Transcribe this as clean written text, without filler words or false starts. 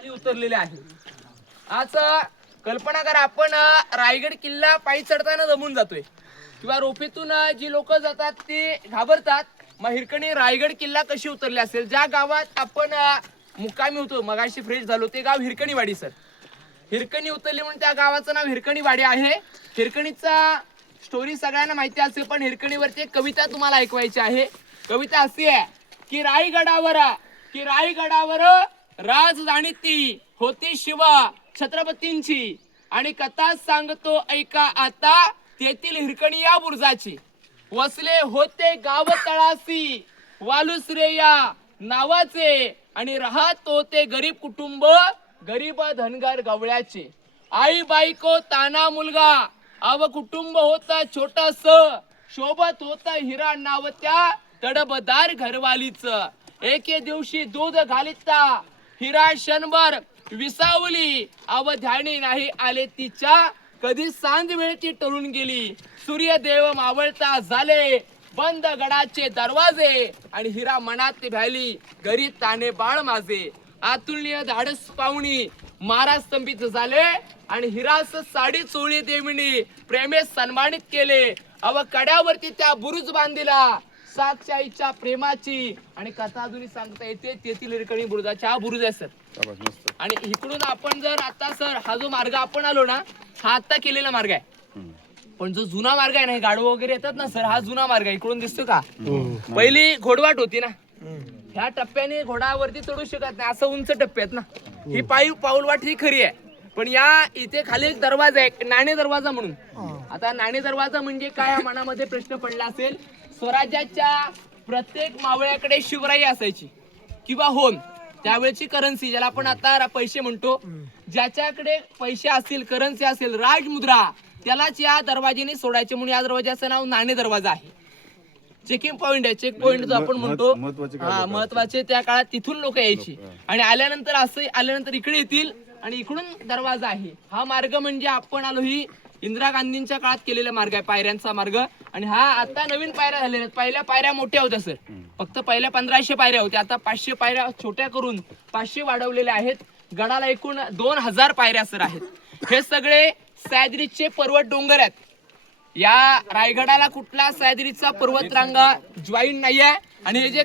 उतरलेले आहे. आज कल्पना करा, आपण रायगड किल्ला पायी चढताना दमून जातोय किंवा रोपेतून जी लोक जातात ती घाबरतात. मग हिरकणी रायगड किल्ला कशी उतरली असेल? ज्या गावात आपण मुक्कामी होतो, मगाशी फ्रेश झालो, ते गाव हिरकणीवाडी. सर, हिरकणी उतरली म्हणून त्या गावाचं नाव हिरकणीवाडी आहे. हिरकणीचा स्टोरी सगळ्यांना माहिती असेल, पण हिरकणीवरती एक कविता तुम्हाला ऐकवायची आहे. कविता अशी आहे की रायगडावर राज जाणीती होती शिवा छत्रपतींची, आणि कथा सांगतो ऐका आता तेथील हिरकणी या बुरुजाची. वसले होते गाव तळासी वालुसरे या नावाचे, आणि राहत होते गरीब कुटुंब गरीब धनगर गवळ्याचे. आई बायको ताना मुलगा अव कुटुंब होता छोटस, शोभत होत हिरा नाव त्या तडबदार घरवालीच. एके दिवशी दूध घालिता हिरा क्षणभर विसावली, अवधानी नाही आले तिच्या, कधी सांज वेळची टळून गेली. सूर्यदेव मावळता झाले बंद गडाचे दरवाजे, आणि हिरा मनात भ्याली घरी ताने बाळ माझे. अतुलनीय धाडस पाहुणी महाराज स्तंभित झाले, आणि हिरास साडी चोळी देविनी प्रेमे सन्मानित केले. अव कड्यावरती त्या बुरुज बांधिला साक्षाईच्या प्रेमाची, आणि कथा अजूनही सांगता येते तेथील हिरकणी बुरुजाचा हा बुरुज आहे. सर, आणि इकडून आपण जर आता सर हा जो मार्ग आपण आलो ना, हा आता केलेला मार्ग आहे. पण जो जुना मार्ग आहे ना, हे गाडव वगैरे येतात ना सर, हा जुना मार्ग आहे. इकडून दिसतो का? पहिली घोडवाट होती ना, ह्या टप्प्याने घोडावरती चढू शकत नाही, असं उंच टप्प्यात ना. ही पाऊलवाट ही खरी आहे. पण या इथे खाली एक दरवाजा आहे, नाणे दरवाजा म्हणून. आता नाणे दरवाजा म्हणजे काय, मनामध्ये प्रश्न पडला असेल. स्वराज्याच्या प्रत्येक मावळ्याकडे शिवराई असायची किंवा होम, त्यावेळेची करन्सी ज्याला आपण आता पैसे म्हणतो. ज्याच्याकडे पैसे असतील, करन्सी असेल, राजमुद्रा, त्यालाच या दरवाजेने सोडायचे. म्हणून या दरवाजाचं नाव नाणे दरवाजा आहे. चेकिंग पॉइंट आहे, चेक पॉइंट जो आपण म्हणतो, महत्वाचे. त्या काळात तिथून लोक यायची, आणि आल्यानंतर इकडे येतील, आणि इकडून दरवाजा आहे. हा मार्ग म्हणजे आपण आलो ही इंदिरा गांधींच्या काळात केलेला मार्ग आहे, पायऱ्यांचा मार्ग. आणि हा आता नवीन पायऱ्या झालेल्या आहेत. पहिल्या पायऱ्या मोठ्या होत्या सर, फक्त पहिल्या 1500 पायऱ्या होत्या. आता 500 पायऱ्या छोट्या करून 500 वाढवलेल्या आहेत. गडाला एकूण 2000 पायऱ्या सर आहेत. हे सगळे सह्याद्रीचे पर्वत डोंगर आहेत. या रायगडाला कुठला सह्याद्रीचा पर्वत रांगा जॉईन नाहीये. आणि हे जे